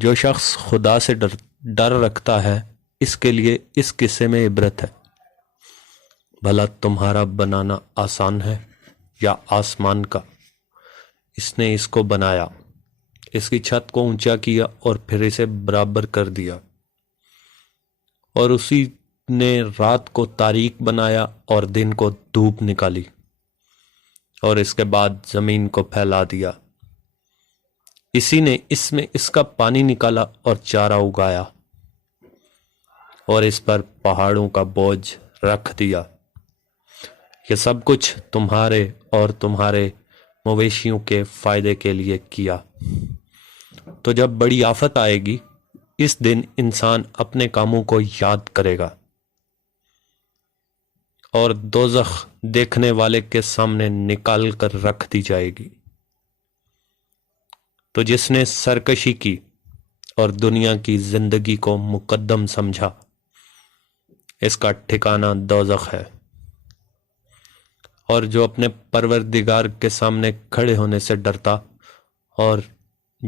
جو شخص خدا سے ڈر رکھتا ہے اس کے لیے اس قصے میں عبرت ہے۔ بھلا تمہارا بنانا آسان ہے یا آسمان کا؟ اس نے اس کو بنایا، اس کی چھت کو اونچا کیا اور پھر اسے برابر کر دیا، اور اسی نے رات کو تاریک بنایا اور دن کو دھوپ نکالی، اور اس کے بعد زمین کو پھیلا دیا۔ اسی نے اس میں اس کا پانی نکالا اور چارہ اگایا، اور اس پر پہاڑوں کا بوجھ رکھ دیا۔ یہ سب کچھ تمہارے اور تمہارے مویشیوں کے فائدے کے لیے کیا۔ تو جب بڑی آفت آئے گی، اس دن انسان اپنے کاموں کو یاد کرے گا، اور دوزخ دیکھنے والے کے سامنے نکال کر رکھ دی جائے گی۔ تو جس نے سرکشی کی اور دنیا کی زندگی کو مقدم سمجھا، اس کا ٹھکانہ دوزخ ہے۔ اور جو اپنے پروردگار کے سامنے کھڑے ہونے سے ڈرتا اور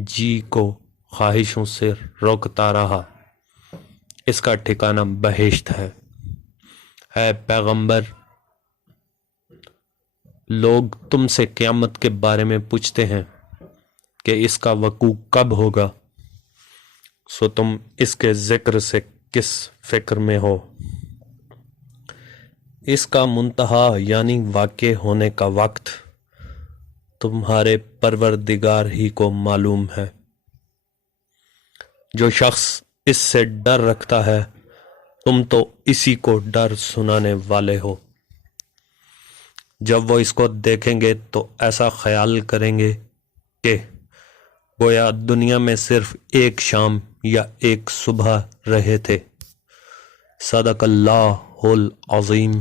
جی کو خواہشوں سے روکتا رہا، اس کا ٹھکانہ بہشت ہے۔ اے پیغمبر، لوگ تم سے قیامت کے بارے میں پوچھتے ہیں کہ اس کا وقوع کب ہوگا، سو تم اس کے ذکر سے کس فکر میں ہو؟ اس کا منتہا یعنی واقع ہونے کا وقت تمہارے پروردگار ہی کو معلوم ہے۔ جو شخص اس سے ڈر رکھتا ہے، تم تو اسی کو ڈر سنانے والے ہو۔ جب وہ اس کو دیکھیں گے تو ایسا خیال کریں گے کہ گویا دنیا میں صرف ایک شام یا ایک صبح رہے تھے۔ صدق اللہ العظیم۔